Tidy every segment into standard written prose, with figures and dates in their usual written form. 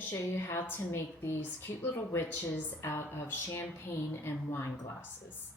to show you how to make these cute little witches out of champagne and wine glasses.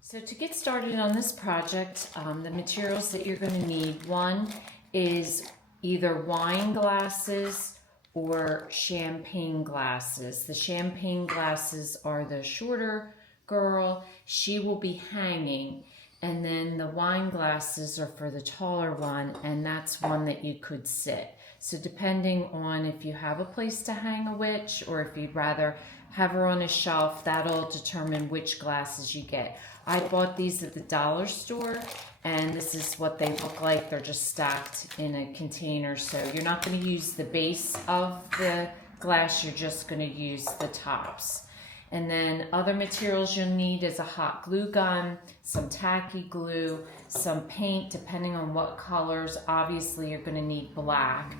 So to get started on this project, the materials that you're going to need, one is either wine glasses or champagne glasses. The champagne glasses are the shorter girl. She will be hanging. And then the wine glasses are for the taller one, and that's one that you could sit. So depending on if you have a place to hang a witch or if you'd rather have her on a shelf, that'll determine which glasses you get. I bought these at the dollar store, and this is what they look like. They're just stacked in a container. So you're not going to use the base of the glass, you're just going to use the tops. And then other materials you'll need is a hot glue gun, some tacky glue, some paint, depending on what colors. Obviously, you're going to need black,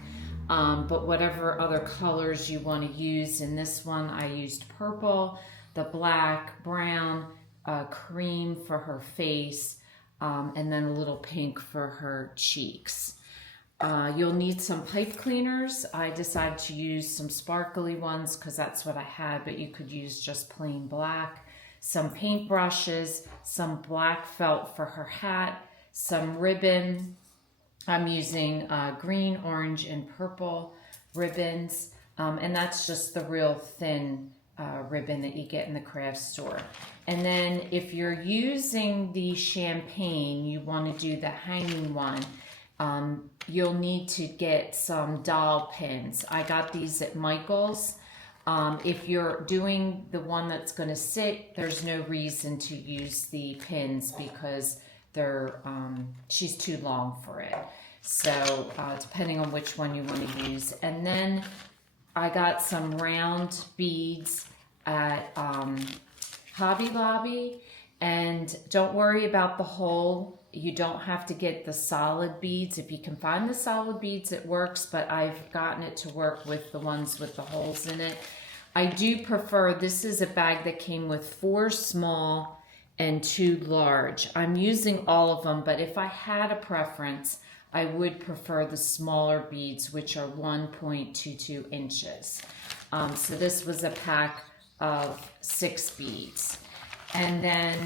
but whatever other colors you want to use. In this one, I used purple, the black, brown, cream for her face, and then a little pink for her cheeks. You'll need some pipe cleaners. I decided to use some sparkly ones because that's what I had, but you could use just plain black. Some paint brushes, some black felt for her hat, some ribbon. I'm using green, orange, and purple ribbons, and that's just the real thin ribbon that you get in the craft store. And then if you're using the champagne, you want to do the hanging one. You'll need to get some dowel pins. I got these at Michael's. If you're doing the one that's going to sit, there's no reason to use the pins because they're she's too long for it. So depending on which one you want to use. And then I got some round beads at Hobby Lobby. And don't worry about the hole. You don't have to get the solid beads. If you can find the solid beads, it works, but I've gotten it to work with the ones with the holes in it. I do prefer, this is a bag that came with 4 small and 2 large. I'm using all of them, but if I had a preference, I would prefer the smaller beads, which are 1.22 inches. So this was a pack of 6 beads. And then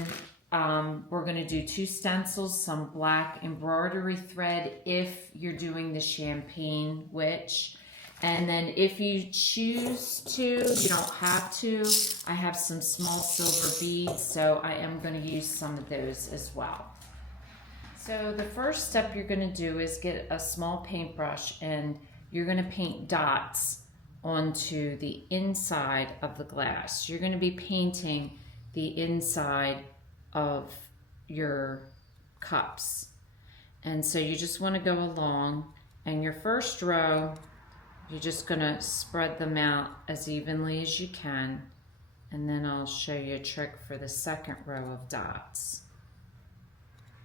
we're going to do 2 stencils, some black embroidery thread if you're doing the champagne witch. And then if you choose to, you don't have to. I have some small silver beads, so I am going to use some of those as well. So the first step you're going to do is get a small paintbrush, and you're going to paint dots onto the inside of the glass. You're going to be painting the inside of your cups. And so you just want to go along, and your first row, you're just going to spread them out as evenly as you can. And then I'll show you a trick for the second row of dots.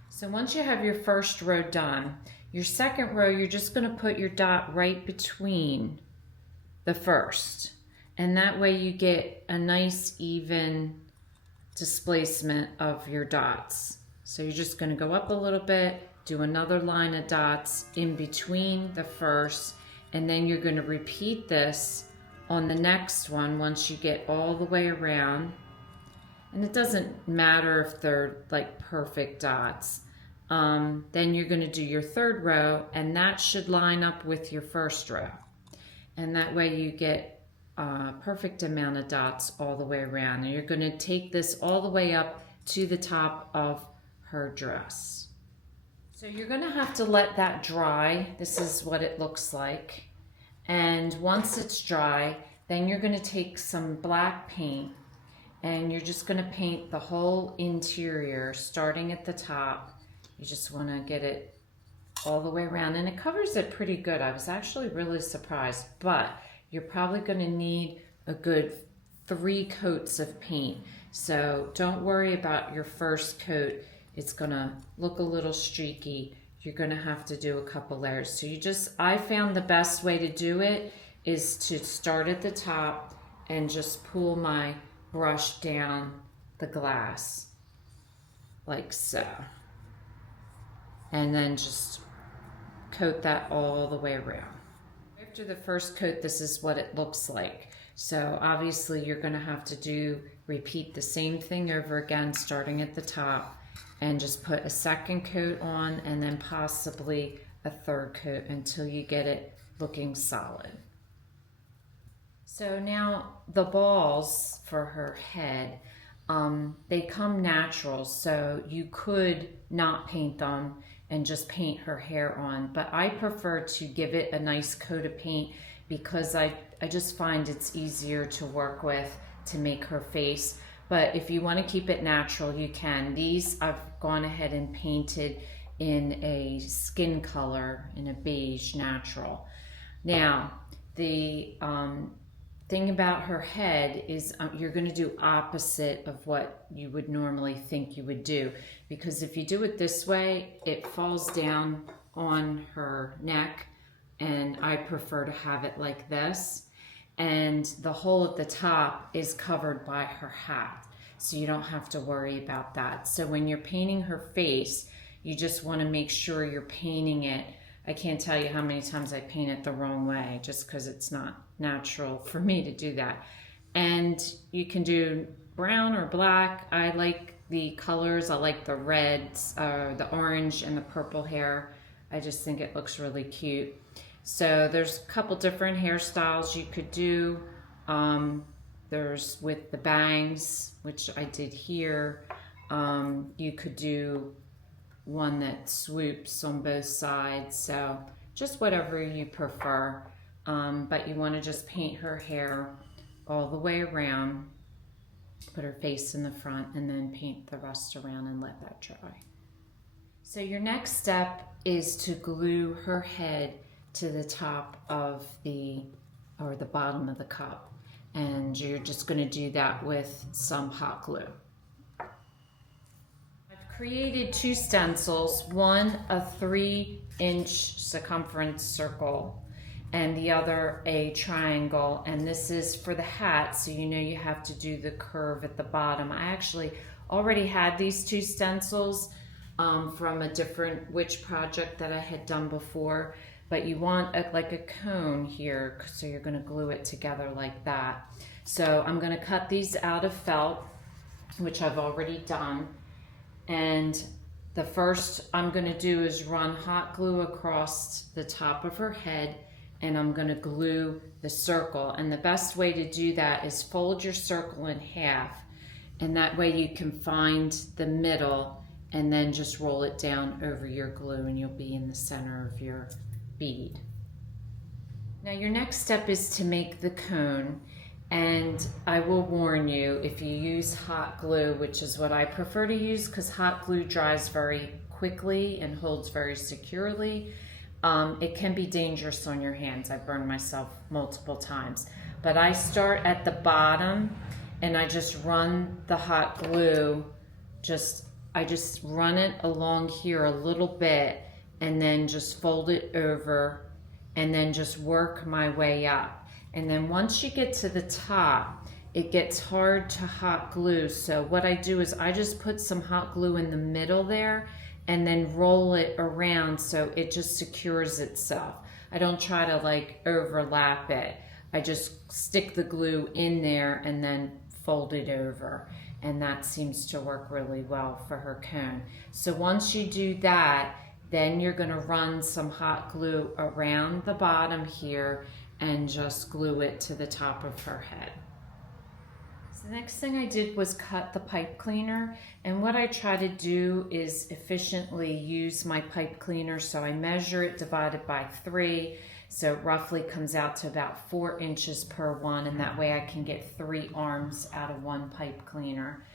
So once you have your first row done, your second row, you're just going to put your dot right between the first. And that way you get a nice even displacement of your dots. So you're just going to go up a little bit, do another line of dots in between the first, and then you're going to repeat this on the next one once you get all the way around. And it doesn't matter if they're like perfect dots. Then you're going to do your third row, and that should line up with your first row. And that way you get perfect amount of dots all the way around. And you're going to take this all the way up to the top of her dress. So you're going to have to let that dry. This is what it looks like. And once it's dry, then you're going to take some black paint, and you're just going to paint the whole interior starting at the top. You just want to get it all the way around, and it covers it pretty good. I was actually really surprised, but you're probably going to need a good 3 coats of paint. So don't worry about your first coat. It's going to look a little streaky. You're going to have to do a couple layers. So I found the best way to do it is to start at the top and just pull my brush down the glass like so. And then just coat that all the way around. After the first coat, this is what it looks like. So obviously you're going to have to repeat the same thing over again, starting at the top, and just put a second coat on and then possibly a third coat until you get it looking solid. So now the balls for her head, they come natural, so you could not paint them and just paint her hair on, but I prefer to give it a nice coat of paint because I just find it's easier to work with to make her face. But if you want to keep it natural, you can. These I've gone ahead and painted in a skin color, in a beige natural. Now, the thing about her head is you're going to do opposite of what you would normally think you would do, because if you do it this way, it falls down on her neck, and I prefer to have it like this, and the hole at the top is covered by her hat, so you don't have to worry about that. So when you're painting her face, you just want to make sure you're painting it. I can't tell you how many times I paint it the wrong way just because it's not natural for me to do that. And you can do brown or black. I like the colors. I like the reds, the orange and the purple hair. I just think it looks really cute. So there's a couple different hairstyles you could do. There's with the bangs, which I did here. You could do one that swoops on both sides, so just whatever you prefer, but you want to just paint her hair all the way around, put her face in the front, and then paint the rest around and let that dry. So your next step is to glue her head to the top of the bottom of the cup, and you're just going to do that with some hot glue. Created two stencils, one a 3-inch circumference circle and the other a triangle, and this is for the hat, so you know you have to do the curve at the bottom. I actually already had these two stencils from a different witch project that I had done before, but you want like a cone here, so you're going to glue it together like that. So I'm going to cut these out of felt, which I've already done. And the first I'm going to do is run hot glue across the top of her head, and I'm going to glue the circle. And the best way to do that is fold your circle in half, and that way you can find the middle and then just roll it down over your glue, and you'll be in the center of your bead. Now your next step is to make the cone. And I will warn you, if you use hot glue, which is what I prefer to use because hot glue dries very quickly and holds very securely, it can be dangerous on your hands. I've burned myself multiple times. But I start at the bottom and I just run the hot glue, I just run it along here a little bit and then just fold it over and then just work my way up. And then once you get to the top, it gets hard to hot glue. So what I do is I just put some hot glue in the middle there and then roll it around so it just secures itself. I don't try to like overlap it. I just stick the glue in there and then fold it over. And that seems to work really well for her cone. So once you do that, then you're gonna run some hot glue around the bottom here and just glue it to the top of her head. So the next thing I did was cut the pipe cleaner, and what I try to do is efficiently use my pipe cleaner, so I measure it divided by 3, so it roughly comes out to about 4 inches per one, and that way I can get 3 arms out of one pipe cleaner.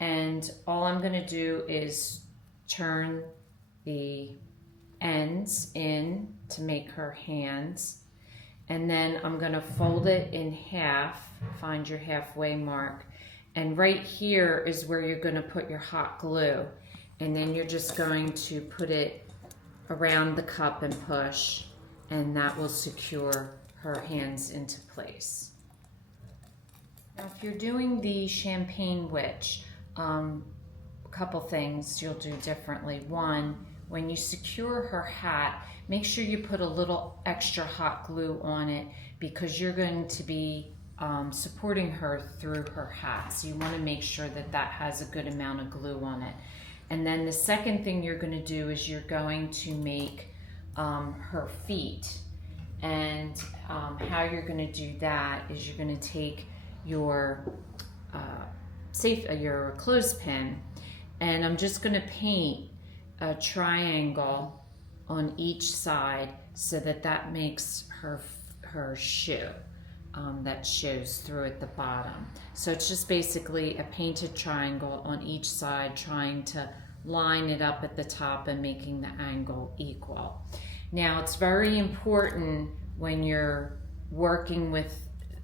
And all I'm gonna do is turn the ends in to make her hands, and then I'm going to fold it in half, find your halfway mark, and right here is where you're going to put your hot glue, and then you're just going to put it around the cup and push, and that will secure her hands into place. Now if you're doing the champagne witch, a couple things you'll do differently. One, when you secure her hat, make sure you put a little extra hot glue on it because you're going to be supporting her through her hat. So you want to make sure that that has a good amount of glue on it. And then the second thing you're going to do is you're going to make her feet. And how you're going to do that is you're going to take your your clothespin, and I'm just going to paint a triangle on each side so that that makes her shoe that shows through at the bottom. So it's just basically a painted triangle on each side, trying to line it up at the top and making the angle equal. Now it's very important when you're working with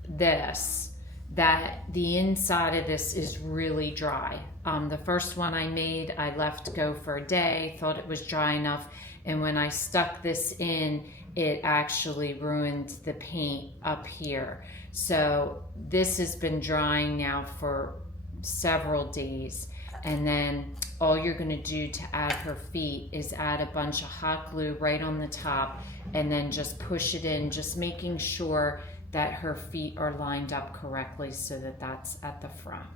this that the inside of this is really dry. The first one I made, I left go for a day, thought it was dry enough, and when I stuck this in, it actually ruined the paint up here. So this has been drying now for several days, and then all you're going to do to add her feet is add a bunch of hot glue right on the top and then just push it in, just making sure that her feet are lined up correctly so that that's at the front.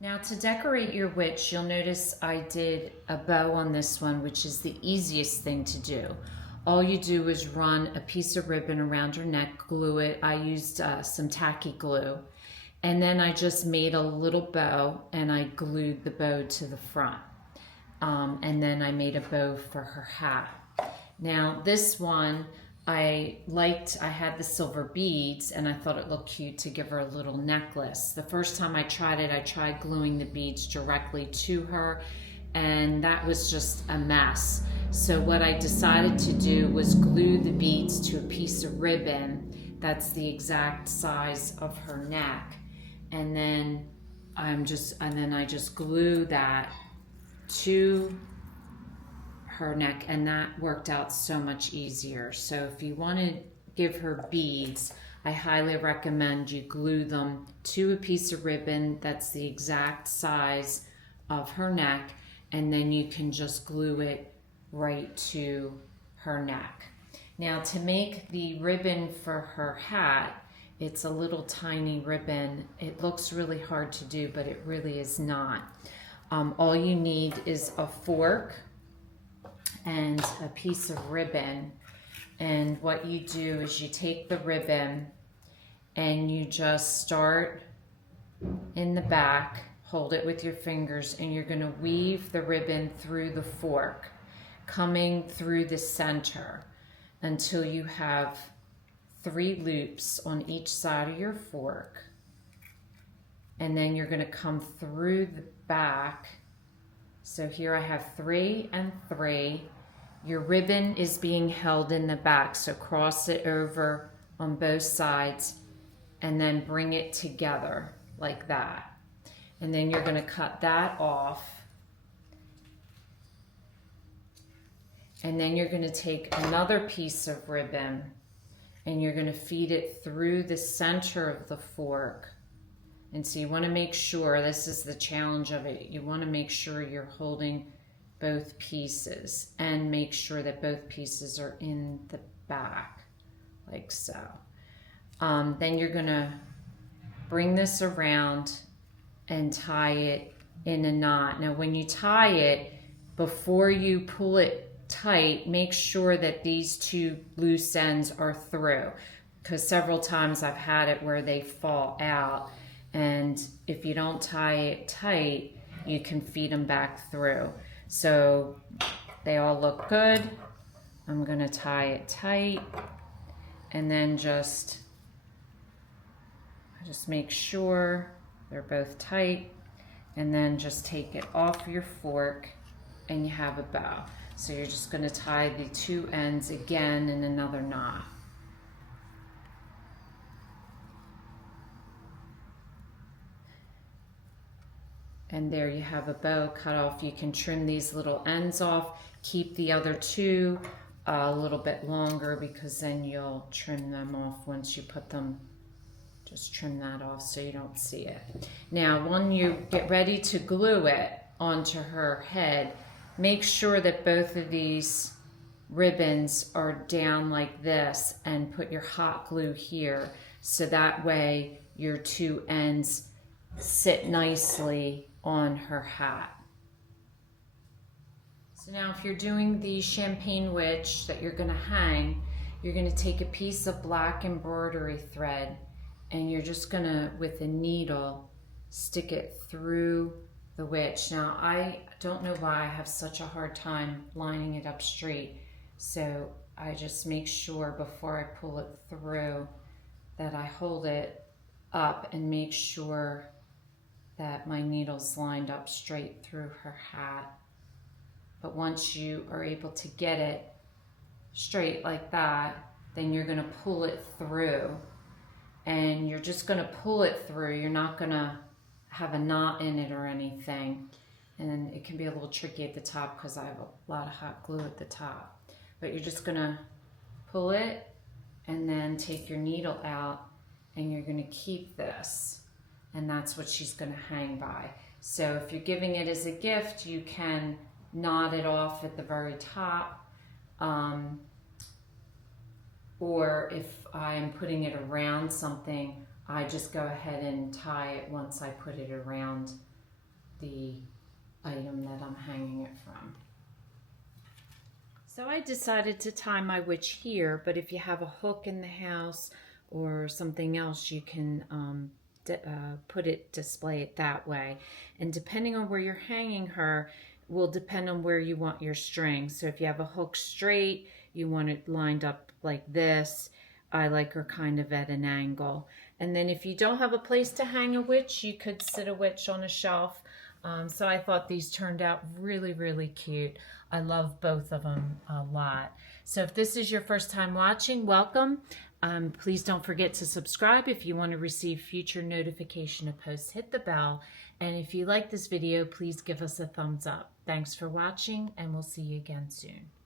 Now to decorate your witch, you'll notice I did a bow on this one, which is the easiest thing to do. All you do is run a piece of ribbon around her neck, glue it. I used some tacky glue, and then I just made a little bow and I glued the bow to the front. And then I made a bow for her hat. Now this one, I had the silver beads and I thought it looked cute to give her a little necklace. The first time I tried it, I tried gluing the beads directly to her, and that was just a mess. So what I decided to do was glue the beads to a piece of ribbon that's the exact size of her neck. And then I just glue that to her neck, and that worked out so much easier. So if you want to give her beads, I highly recommend you glue them to a piece of ribbon that's the exact size of her neck, and then you can just glue it right to her neck. Now to make the ribbon for her hat, it's a little tiny ribbon. It looks really hard to do, but it really is not. All you need is a fork and a piece of ribbon, and what you do is you take the ribbon and you just start in the back, hold it with your fingers, and you're going to weave the ribbon through the fork, coming through the center until you have 3 loops on each side of your fork, and then you're going to come through the back. So here I have 3 and 3. Your ribbon is being held in the back, so cross it over on both sides and then bring it together like that. And then you're going to cut that off. And then you're going to take another piece of ribbon and you're going to feed it through the center of the fork. And so you want to make sure, this is the challenge of it, you want to make sure you're holding both pieces and make sure that both pieces are in the back, like so. Then you're going to bring this around and tie it in a knot. Now when you tie it, before you pull it tight, make sure that these 2 loose ends are through, because several times I've had it where they fall out. And if you don't tie it tight, you can feed them back through. So they all look good. I'm going to tie it tight, and then just make sure they're both tight, and then just take it off your fork and you have a bow. So you're just going to tie the 2 ends again in another knot. And there you have a bow cut off. You can trim these little ends off, keep the other 2 a little bit longer, because then you'll trim them off once you put them. Just trim that off so you don't see it. Now when you get ready to glue it, onto her head, make sure that both of these ribbons are down like this, and put your hot glue here so that way your two ends sit nicely on her hat. So now if you're doing the champagne witch that you're going to hang, you're going to take a piece of black embroidery thread and you're just going to, with a needle, stick it through the witch. Now I don't know why I have such a hard time lining it up straight, so I just make sure before I pull it through that I hold it up and make sure that my needle's lined up straight through her hat. But once you are able to get it straight like that, then you're going to pull it through, and you're just going to pull it through. You're not going to have a knot in it or anything. And it can be a little tricky at the top because I have a lot of hot glue at the top. But you're just going to pull it and then take your needle out, and you're going to keep this. And that's what she's going to hang by. So if you're giving it as a gift, you can knot it off at the very top. Or if I'm putting it around something, I just go ahead and tie it once I put it around the item that I'm hanging it from. So I decided to tie my witch here, but if you have a hook in the house or something else, you can display it that way. And depending on where you're hanging her will depend on where you want your string. So if you have a hook straight, you want it lined up like this. I like her kind of at an angle. And then if you don't have a place to hang a witch, you could sit a witch on a shelf. So I thought these turned out really, really cute. I love both of them a lot. So if this is your first time watching, welcome. Please don't forget to subscribe if you want to receive future notification of posts. Hit the bell. And if you like this video, please give us a thumbs up. Thanks for watching, and we'll see you again soon.